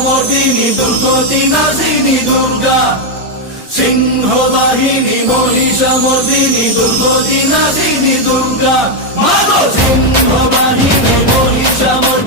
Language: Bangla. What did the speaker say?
মহিষামর্দিনী দুর্গতি নাশিনী দুর্গা সিংহবাহিনী মহিষামর্দিনী দুর্গতি নাশিনী দুর্গা মাগো সিংহবাহিনী মহিষামর্দিনী